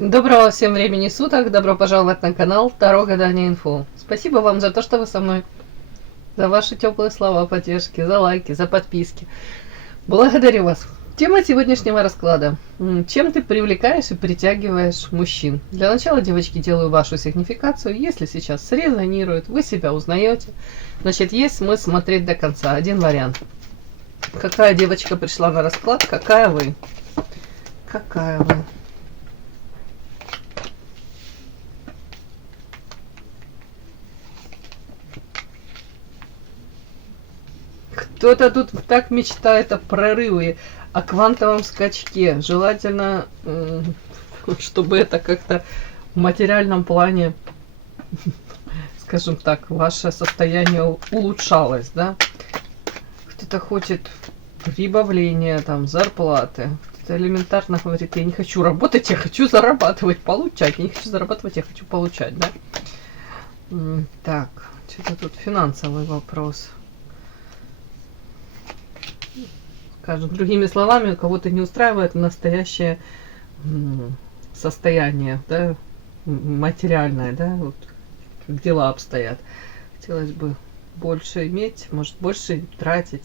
Доброго всем времени суток, добро пожаловать на канал Таро Гадание Инфо. Спасибо вам за то, что вы со мной, за ваши теплые слова поддержки, за лайки, за подписки. Благодарю вас. Тема сегодняшнего расклада. Чем ты привлекаешь и притягиваешь мужчин? Для начала, девочки, делаю вашу сигнификацию. Если сейчас срезонирует, вы себя узнаете, значит, есть смысл смотреть до конца. Один вариант. Какая девочка пришла на расклад, какая вы? Какая вы? Кто-то тут так мечтает о прорыве, о квантовом скачке. Желательно, чтобы это как-то в материальном плане, скажем так, ваше состояние улучшалось, да? Кто-то хочет прибавления, там, зарплаты. Кто-то элементарно говорит, я не хочу работать, я хочу зарабатывать, получать. Я не хочу зарабатывать, я хочу получать, да? Так, что-то тут финансовый вопрос. Скажем другими словами, у кого-то не устраивает настоящее состояние, да, материальное, да, вот как дела обстоят. Хотелось бы больше иметь, может, больше тратить,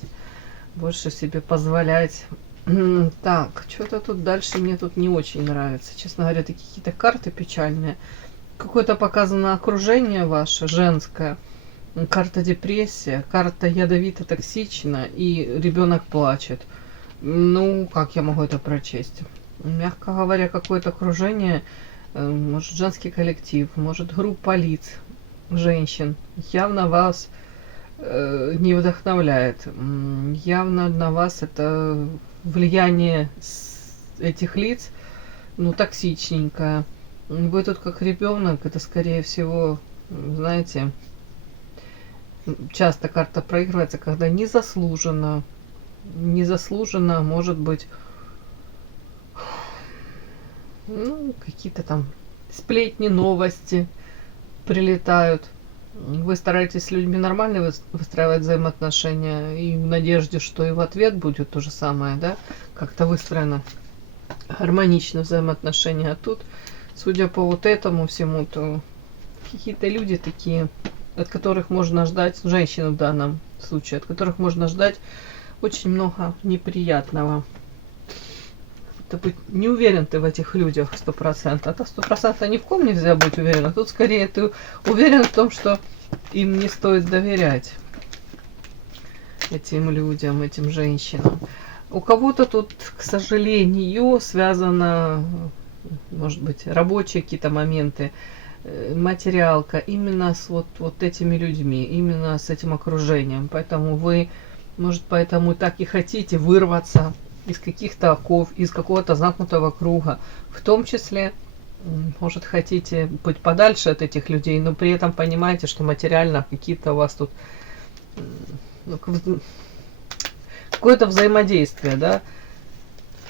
больше себе позволять. Так, что-то тут дальше мне тут не очень нравится. Честно говоря, такие какие-то карты печальные. Какое-то показано окружение ваше, женское. Карта депрессия, карта ядовито-токсично, и ребенок плачет. Ну, как я могу это прочесть? Мягко говоря, какое-то окружение, может, женский коллектив, может, группа лиц, женщин, явно вас не вдохновляет. Явно на вас это влияние этих лиц, ну, токсичненькое. Вы тут как ребенок, это, скорее всего, знаете, часто карта проигрывается, когда незаслуженно, может быть, ну, какие-то там сплетни, новости прилетают. Вы стараетесь с людьми нормально выстраивать взаимоотношения и в надежде, что и в ответ будет то же самое, да, как-то выстроено гармонично взаимоотношения. А тут, судя по вот этому всему, то какие-то люди такие, от которых можно ждать, женщины в данном случае, от которых можно ждать очень много неприятного. Не уверен ты в этих людях 100%. А то 100% ни в ком нельзя быть уверен. А тут скорее ты уверен в том, что им не стоит доверять. Этим людям, этим женщинам. У кого-то тут, к сожалению, связано, может быть, рабочие какие-то моменты, материалка именно с вот этими людьми, именно с этим окружением. Поэтому вы, может, поэтому так и хотите вырваться из каких-то оков, из какого-то замкнутого круга. В том числе, может, хотите быть подальше от этих людей, но при этом понимаете, что материально какие-то у вас тут, ну, какое-то взаимодействие, да,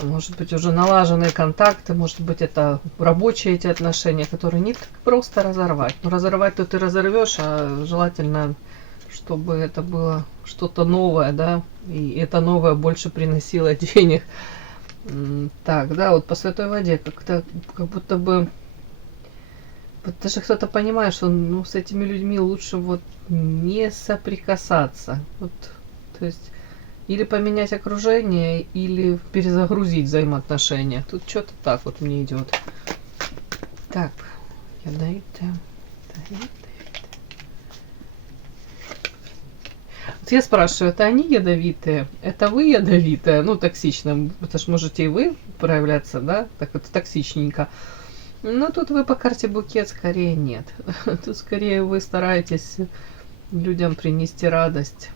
может быть, уже налаженные контакты, может быть, это рабочие эти отношения, которые не так просто разорвать. Ну, разорвать-то ты разорвешь, а желательно, чтобы это было что-то новое, да, и это новое больше приносило денег. Так, да, вот по святой воде как-то, как будто бы, вот даже кто-то понимает, что, ну, с этими людьми лучше вот не соприкасаться. Вот, то есть или поменять окружение, или перезагрузить взаимоотношения. Тут что-то так вот мне идет. Так, ядовитая. Вот я спрашиваю, это они ядовитые? Это вы ядовитая? Ну, токсично. Это ж можете и вы проявляться, да? Так вот токсичненько. Но тут вы по карте букет скорее нет. Тут скорее вы стараетесь людям принести радость.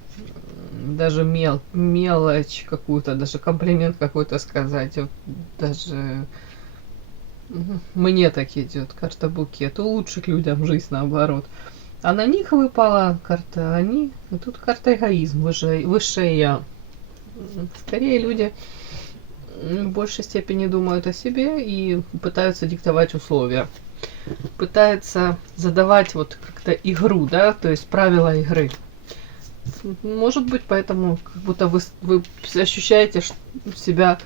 Даже мелочь какую-то, даже комплимент какой-то сказать. Вот даже мне так идет карта букет. Улучшить людям жизнь наоборот. А на них выпала карта они. И тут карта эгоизм, высшее я. Скорее люди в большей степени думают о себе и пытаются диктовать условия. Пытаются задавать вот как-то игру, да, то есть правила игры. Может быть, поэтому как будто вы ощущаете себя,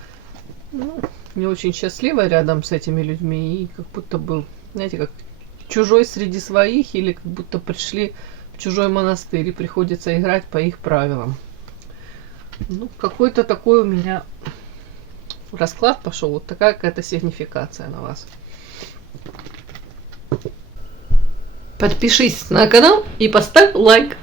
ну, не очень счастливая рядом с этими людьми. И как будто бы, знаете, как чужой среди своих, или как будто пришли в чужой монастырь и приходится играть по их правилам. Ну, какой-то такой у меня расклад пошел. Вот такая какая-то сигнификация на вас. Подпишись на канал и поставь лайк.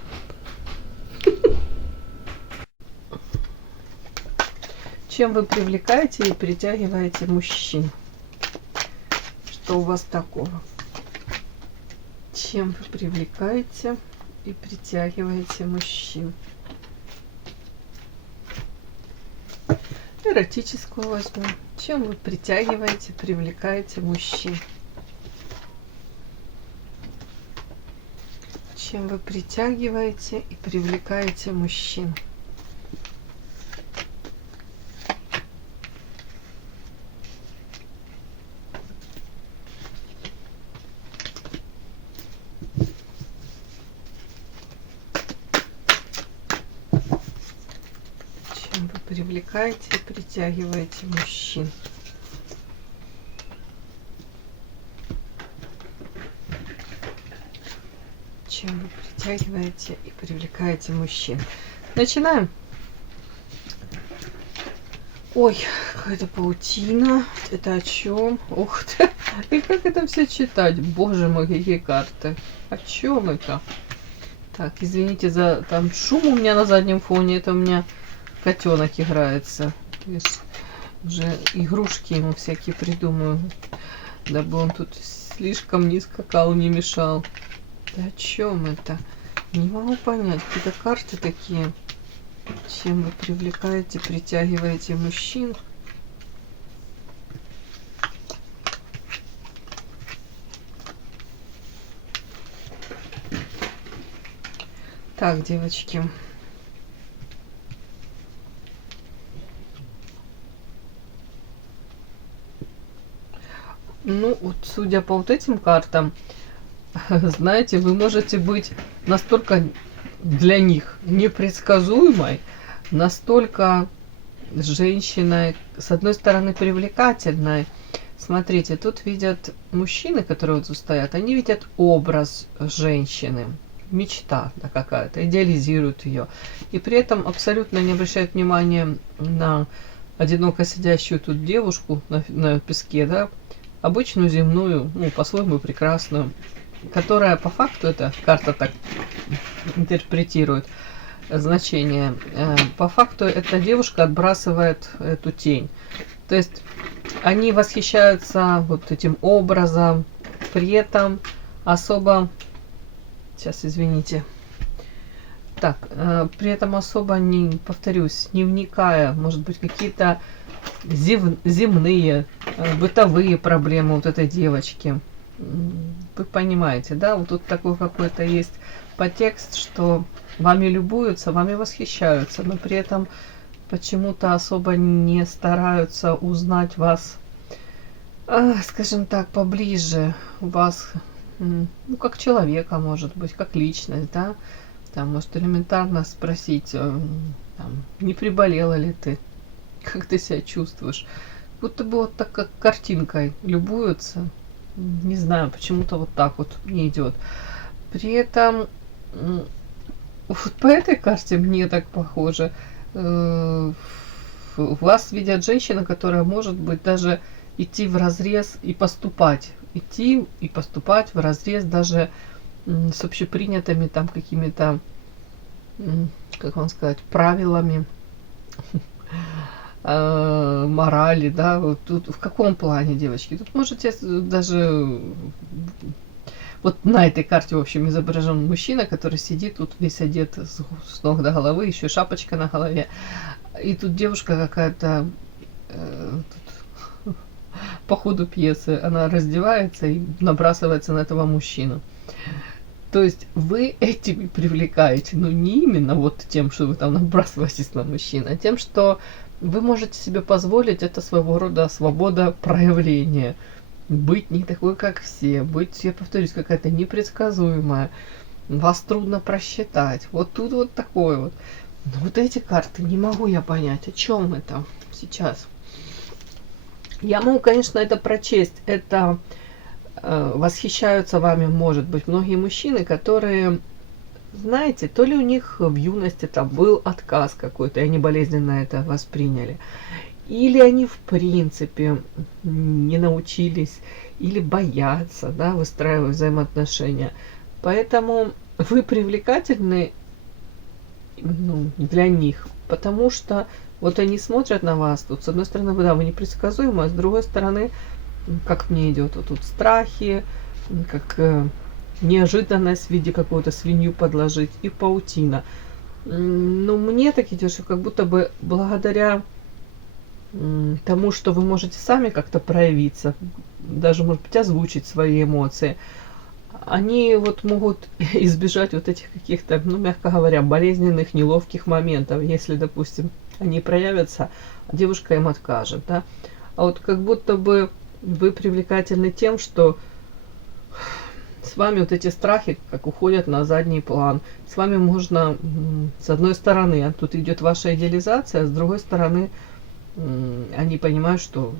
Чем вы привлекаете и притягиваете мужчин? Что у вас такого? Чем вы привлекаете и притягиваете мужчин? Эротическую возьму. Чем вы притягиваете, привлекаете мужчин? Чем вы притягиваете и привлекаете мужчин? Чем вы привлекаете и притягиваете мужчин? Чем вы притягиваете и привлекаете мужчин? Начинаем. Ой, какая-то паутина. Это о чем? Ух ты. И как это все читать? Боже мой, какие карты. О чем это? Так, извините за там шум у меня на заднем фоне. Это у меня котенок играется. Видишь, уже игрушки ему всякие придумаю, дабы он тут слишком не скакал, не мешал. Да о чем это? Не могу понять. Какие-то карты такие. Чем вы привлекаете, притягиваете мужчин? Так, девочки. Ну, вот судя по вот этим картам, знаете, вы можете быть настолько для них непредсказуемой, настолько женщиной, с одной стороны, привлекательной. Смотрите, тут видят мужчины, которые вот тут стоят, они видят образ женщины, мечта да, какая-то, идеализируют ее. И при этом абсолютно не обращают внимания на одиноко сидящую тут девушку на песке, да, обычную земную, ну, по-своему прекрасную, которая по факту, это карта так интерпретирует значение, по факту эта девушка отбрасывает эту тень. То есть они восхищаются вот этим образом, при этом особо, сейчас извините, так, при этом особо не, повторюсь, не вникая, может быть, какие-то земные, бытовые проблемы вот этой девочки. Вы понимаете, да? Вот тут такой какой-то есть подтекст, что вами любуются, вами восхищаются, но при этом почему-то особо не стараются узнать вас, скажем так, поближе, вас, ну, как человека, может быть, как личность, да? Там, может, элементарно спросить, там, не приболела ли ты, как ты себя чувствуешь. Будто бы вот так, как картинкой любуются. Не знаю, почему-то вот так вот не идет. При этом вот по этой карте мне так похоже. Вас видят женщина, которая может быть даже идти в разрез и поступать. Идти и поступать в разрез даже с общепринятыми там какими-то, как вам сказать, правилами морали, да, вот тут в каком плане, девочки? Тут можете даже вот на этой карте, в общем, изображен мужчина, который сидит тут весь одет с ног до головы, еще шапочка на голове, и тут девушка какая-то по ходу пьесы, она раздевается и набрасывается на этого мужчину. То есть вы этими привлекаете, но не именно вот тем, что вы там набрасываетесь на мужчин, а тем, что вы можете себе позволить, это своего рода свобода проявления. Быть не такой, как все, быть, я повторюсь, какая-то непредсказуемая. Вас трудно просчитать. Вот тут вот такое вот. Но вот эти карты не могу я понять, о чем это сейчас. Я могу, конечно, это прочесть. Это восхищаются вами, может быть, многие мужчины, которые, знаете, то ли у них в юности там был отказ какой-то, и они болезненно это восприняли, или они в принципе не научились, или боятся, да, выстраивать взаимоотношения. Поэтому вы привлекательны, ну, для них, потому что вот они смотрят на вас тут, с одной стороны, да, вы непредсказуемы, а с другой стороны, как мне идет вот тут страхи, как неожиданность в виде какую-то свинью подложить и паутина. Но мне так идет, что как будто бы благодаря тому, что вы можете сами как-то проявиться, даже, может быть, озвучить свои эмоции, они вот могут избежать вот этих каких-то, ну, мягко говоря, болезненных, неловких моментов, если, допустим, они проявятся, а девушка им откажет, да. А вот как будто бы вы привлекательны тем, что с вами вот эти страхи как уходят на задний план. С вами можно, с одной стороны, а тут идет ваша идеализация, а с другой стороны, они понимают, что,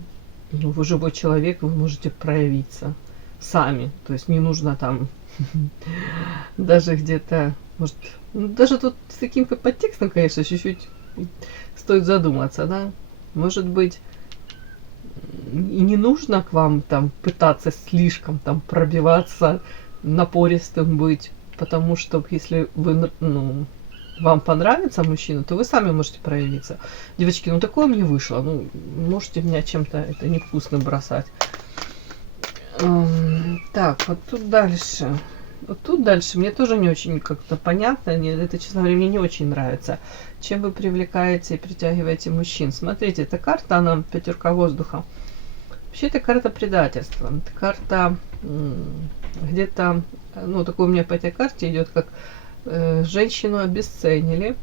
ну, вы живой человек, вы можете проявиться сами. То есть не нужно там даже где-то, может, ну, даже тут с таким подтекстом, конечно, чуть-чуть стоит задуматься, да. Может быть, и не нужно к вам там пытаться слишком там пробиваться, напористым быть, потому что если вы, ну, вам понравится мужчина, то вы сами можете проявиться. Девочки, ну такое мне вышло, ну, можете меня чем-то это невкусным бросать. Так, вот тут дальше. Вот тут дальше мне тоже не очень как-то понятно, это, честно говоря, мне не очень нравится. Чем вы привлекаете и притягиваете мужчин? Смотрите, эта карта, она пятерка воздуха. Вообще, это карта предательства. Это карта где-то, ну, такой у меня по этой карте идет, как женщину обесценили,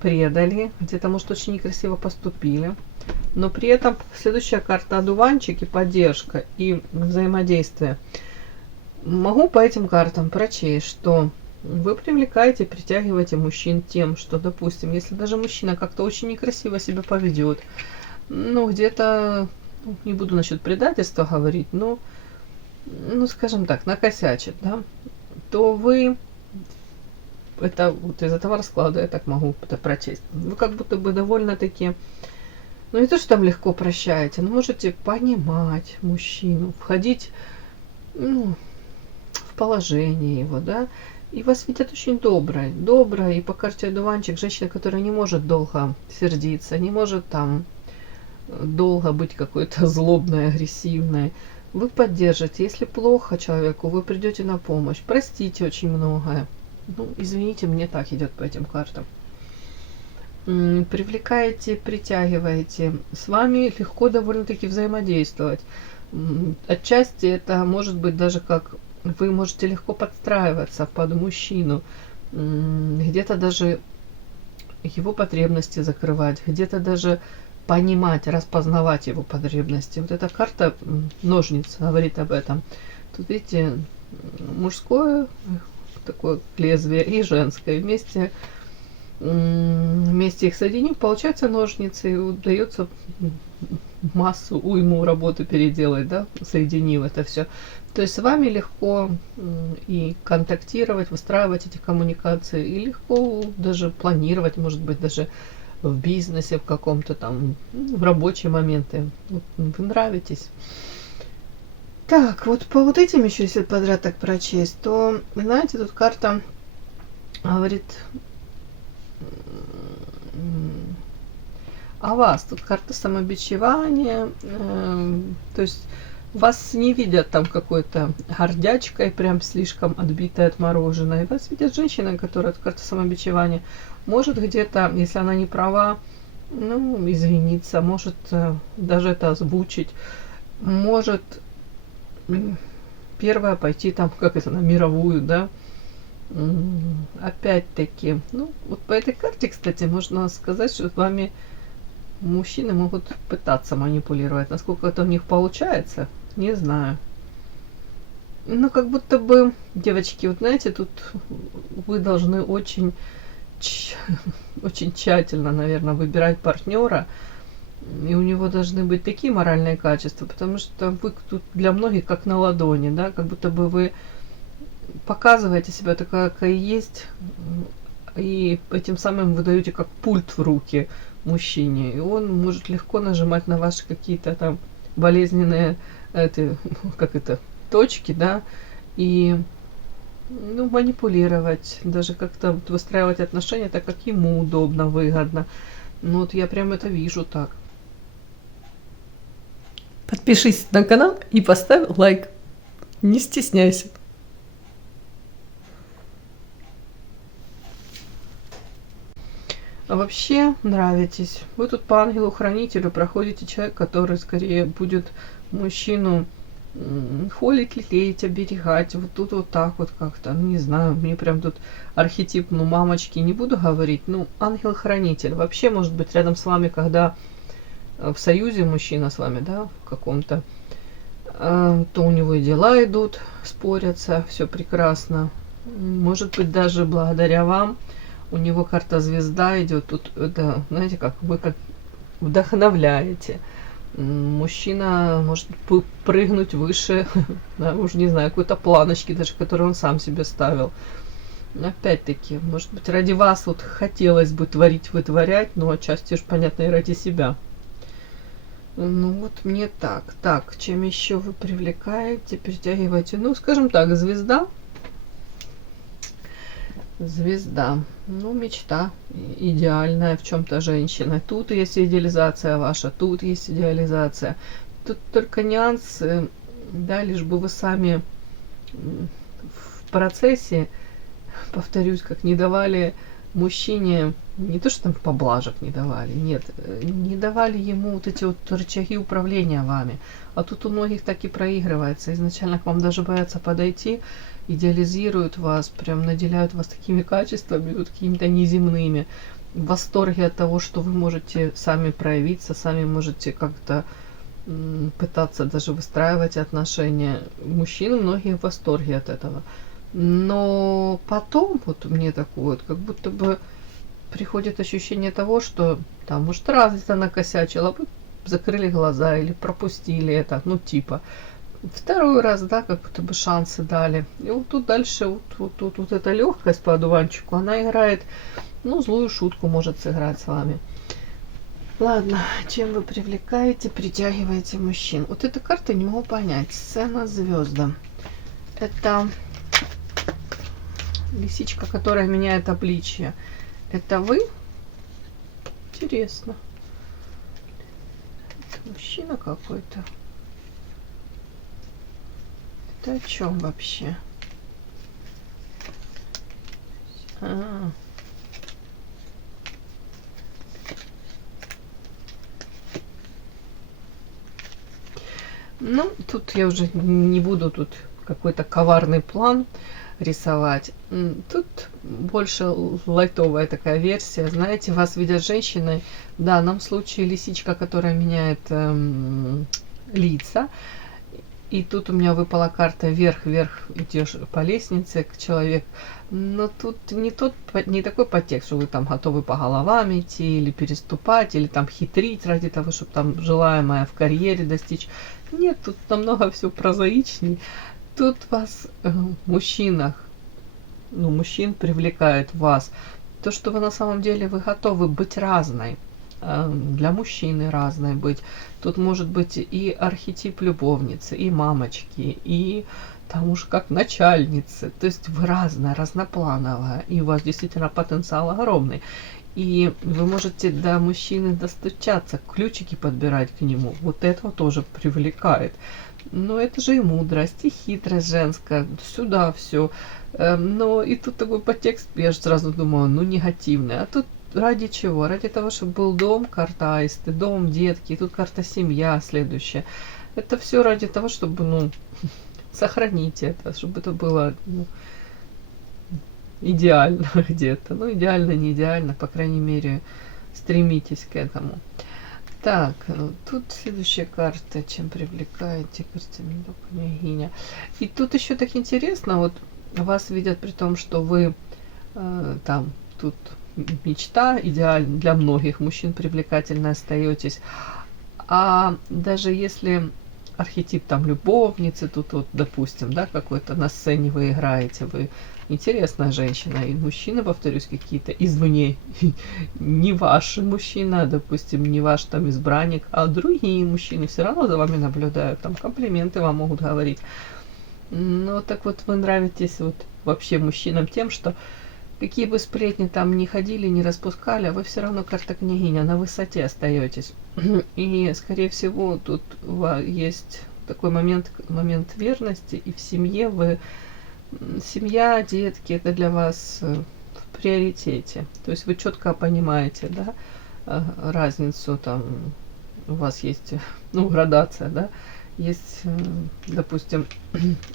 предали, где-то, может, очень некрасиво поступили. Но при этом следующая карта одуванчик и поддержка, и взаимодействие. Могу по этим картам прочесть, что вы привлекаете, притягиваете мужчин тем, что, допустим, если даже мужчина как-то очень некрасиво себя поведет, ну, где-то, не буду насчет предательства говорить, но, ну, скажем так, накосячит, да, то вы, это вот из этого расклада я так могу это прочесть, вы как будто бы довольно-таки, ну, не то, что там легко прощаете, но можете понимать мужчину, входить, ну, в положение его, да, и вас видят очень доброй, и по карте одуванчик, женщина, которая не может долго сердиться, не может там долго быть какой-то злобной, агрессивной. Вы поддержите. Если плохо человеку, вы придете на помощь. Простите очень многое. Ну, извините, мне так идет по этим картам. Привлекаете, притягиваете. С вами легко довольно-таки взаимодействовать. Отчасти это может быть даже как вы можете легко подстраиваться под мужчину. Где-то даже его потребности закрывать. Где-то даже понимать, распознавать его потребности. Вот эта карта ножниц говорит об этом. Тут, видите, мужское такое лезвие и женское. Вместе их соединив, получается ножницы, и удается массу, уйму работы переделать, да, соединив это все. То есть с вами легко и контактировать, выстраивать эти коммуникации, и легко даже планировать, может быть, даже в бизнесе, в каком-то там, в рабочие моменты. Вот, вы нравитесь. Так, вот по вот этим еще, если подряд так прочесть, то, знаете, тут карта говорит о вас. Тут карта самобичевания, то есть вас не видят там какой-то гордячкой, прям слишком отбитой, отмороженной. Вас видят женщина, которая, карта самобичевания, может где-то, если она не права, ну, извиниться, может даже это озвучить, может первая пойти там, как это, на мировую, да. Опять-таки, ну, вот по этой карте, кстати, можно сказать, что с вами мужчины могут пытаться манипулировать. Насколько это у них получается, не знаю. Ну, как будто бы, девочки, вот знаете, тут вы должны очень тщательно, наверное, выбирать партнера. и у него должны быть такие моральные качества, потому что вы тут для многих как на ладони, да, как будто бы вы показываете себя такая, какая есть, и этим самым вы даете как пульт в руки мужчине, и он может легко нажимать на ваши какие-то там болезненные как это, точки, да, и ну, манипулировать, даже как-то вот выстраивать отношения так, как ему удобно, выгодно. Ну вот я прям это вижу так. Подпишись на канал и поставь лайк. Не стесняйся. А вообще нравитесь. Вы тут по ангелу-хранителю проходите человек, который скорее будет мужчину холить, лелеять, оберегать. Вот тут вот так вот как-то. Ну, не знаю, мне прям тут архетип, ну, мамочки не буду говорить. Ну, ангел-хранитель. Вообще может быть рядом с вами, когда в союзе мужчина с вами, да, в каком-то, то у него и дела идут, спорятся, все прекрасно. Может быть, даже благодаря вам у него карта звезда идет. Тут это, знаете, как вы как вдохновляете. Мужчина может прыгнуть выше, да, уже не знаю, какой-то планочки даже, которые он сам себе ставил. Опять-таки, может быть, ради вас вот хотелось бы творить, вытворять, но отчасти уж понятно и ради себя. Ну вот мне так. Так, чем еще вы привлекаете, притягиваете? Ну, скажем так, звезда. Звезда. Ну, мечта идеальная в чем-то женщина. Тут есть идеализация ваша, тут есть идеализация. Тут только нюансы, да, лишь бы вы сами в процессе, повторюсь, как не давали мужчине, не то что там поблажек не давали, нет, не давали ему вот эти вот рычаги управления вами. А тут у многих так и проигрывается. Изначально к вам даже боятся подойти, идеализируют вас, прям наделяют вас такими качествами, вот какими-то неземными, в восторге от того, что вы можете сами проявиться, сами можете как-то пытаться даже выстраивать отношения. Мужчины многие в восторге от этого. Но потом, вот мне такое вот, как будто бы приходит ощущение того, что там, может, раз где-то накосячила, вы закрыли глаза или пропустили это, ну, типа. Второй раз, да, как будто бы шансы дали. И вот тут дальше, вот эта легкость по одуванчику, она играет, ну, злую шутку может сыграть с вами. Ладно, чем вы привлекаете, притягиваете мужчин? Вот эта карта не могу понять. Сцена звезда. Это лисичка, которая меняет обличье. Это вы? Интересно. Это мужчина какой-то. Это о чем вообще? Ну, тут я уже не буду тут какой-то коварный план рисовать. Тут больше лайтовая такая версия. Знаете, вас видят женщиной. В данном случае лисичка, которая меняет лица. И тут у меня выпала карта вверх-вверх, идешь по лестнице к человеку. Но тут не такой подтекст, что вы там готовы по головам идти, или переступать, или там хитрить ради того, чтобы там желаемое в карьере достичь. Нет, тут намного все прозаичней. Тут вас мужчин привлекает в вас. То, что вы на самом деле вы готовы быть разной. Для мужчины разной быть. Тут может быть и архетип любовницы, и мамочки, и там уж как начальницы. То есть вы разная, разноплановая, и у вас действительно потенциал огромный. И вы можете до мужчины достучаться, ключики подбирать к нему. Вот это тоже привлекает. Но это же и мудрость, и хитрость женская. Сюда все. Но и тут такой подтекст, я же сразу думаю, ну негативный. А тут ради чего? Ради того, чтобы был дом, карта аисты, дом, детки, и тут карта семья следующая. Это все ради того, чтобы, ну, сохранить это, чтобы это было, ну, идеально где-то. Ну, идеально, не идеально, по крайней мере, стремитесь к этому. Так, тут следующая карта, чем привлекаете, княгиня. И тут еще так интересно, вот вас видят при том, что вы там тут мечта, идеально для многих мужчин привлекательно остаетесь. А даже если архетип там любовницы, тут вот, допустим, да, какой-то на сцене вы играете, вы интересная женщина, и мужчины, повторюсь, какие-то извне, не ваши мужчины, допустим, не ваш там избранник, а другие мужчины все равно за вами наблюдают, там комплименты вам могут говорить. Ну, так вот, вы нравитесь вот вообще мужчинам тем, что какие бы сплетни там ни ходили, не распускали, а вы все равно карта княгиня, на высоте остаетесь. И, скорее всего, тут есть такой момент верности, и в семье семья, детки, это для вас в приоритете. То есть вы четко понимаете, да, разницу там, у вас есть, ну, градация, да, есть, допустим,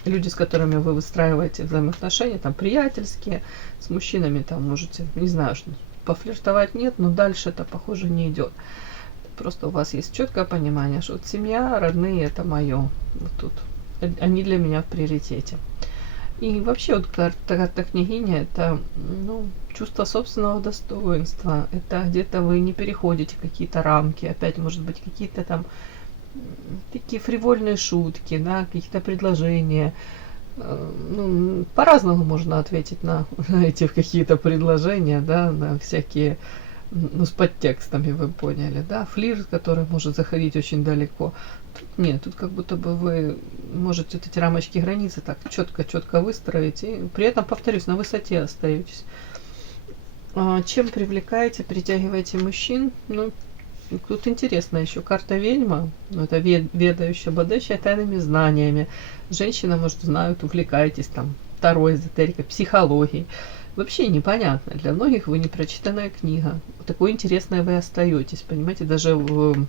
люди, с которыми вы выстраиваете взаимоотношения, там, приятельские, с мужчинами там можете, не знаю, что пофлиртовать нет, но дальше это, похоже, не идет. Просто у вас есть четкое понимание, что вот семья, родные, это мое. Вот тут. Они для меня в приоритете. И вообще вот карта княгиня, это, ну, чувство собственного достоинства. Это где-то вы не переходите какие-то рамки. Опять, может быть, какие-то там такие фривольные шутки, да, какие-то предложения. Ну, по-разному можно ответить на эти какие-то предложения, да, на всякие, ну, с подтекстами, вы поняли, да, флирт, который может заходить очень далеко. Тут нет, тут как будто бы вы можете вот эти рамочки, границы так четко выстроить, и при этом, повторюсь, на высоте остаетесь. Чем привлекаете, притягиваете мужчин? Ну, тут интересно еще карта ведьма, это ведающая, обладающая тайными знаниями. Женщина, может, знают, увлекаетесь там второй эзотерикой, психологией. Вообще непонятно. Для многих вы непрочитанная книга. Такой интересной вы остаетесь, понимаете, даже в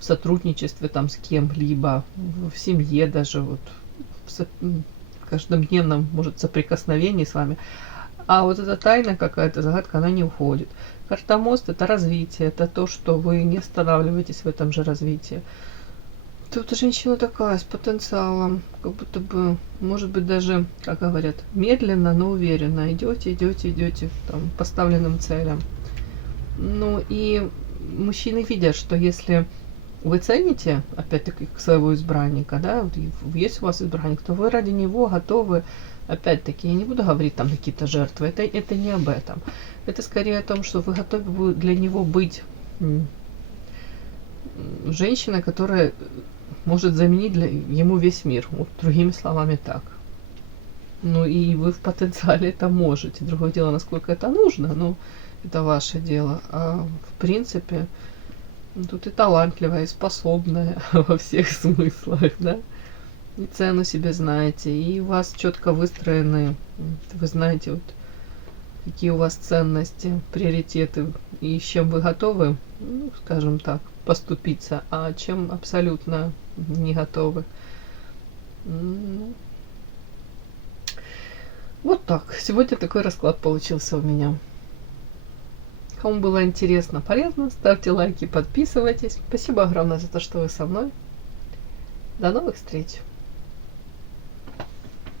сотрудничестве там с кем-либо, в семье даже, вот, в каждодневном, может, соприкосновении с вами. А вот эта тайна какая-то, загадка, она не уходит. Карта мост — это развитие, это то, что вы не останавливаетесь в этом же развитии. Тут женщина такая, с потенциалом, как будто бы, может быть, даже, как говорят, медленно, но уверенно идете там, поставленным целям. Ну и мужчины видят, что если вы цените, опять-таки, своего избранника, да, вот есть у вас избранник, то вы ради него готовы, опять-таки, я не буду говорить там какие-то жертвы, это не об этом. Это скорее о том, что вы готовы для него быть женщиной, которая может заменить ему весь мир. Вот, другими словами, так. Ну и вы в потенциале это можете. Другое дело, насколько это нужно, но это ваше дело. А в принципе, тут и талантливая, и способная во всех смыслах, да. И цену себе знаете, и у вас четко выстроены, вы знаете, вот, какие у вас ценности, приоритеты, и с чем вы готовы, ну, скажем так, поступиться, а чем абсолютно не готовы. Ну, вот так. Сегодня такой расклад получился у меня. Кому было интересно, полезно, ставьте лайки, подписывайтесь. Спасибо огромное за то, что вы со мной. До новых встреч!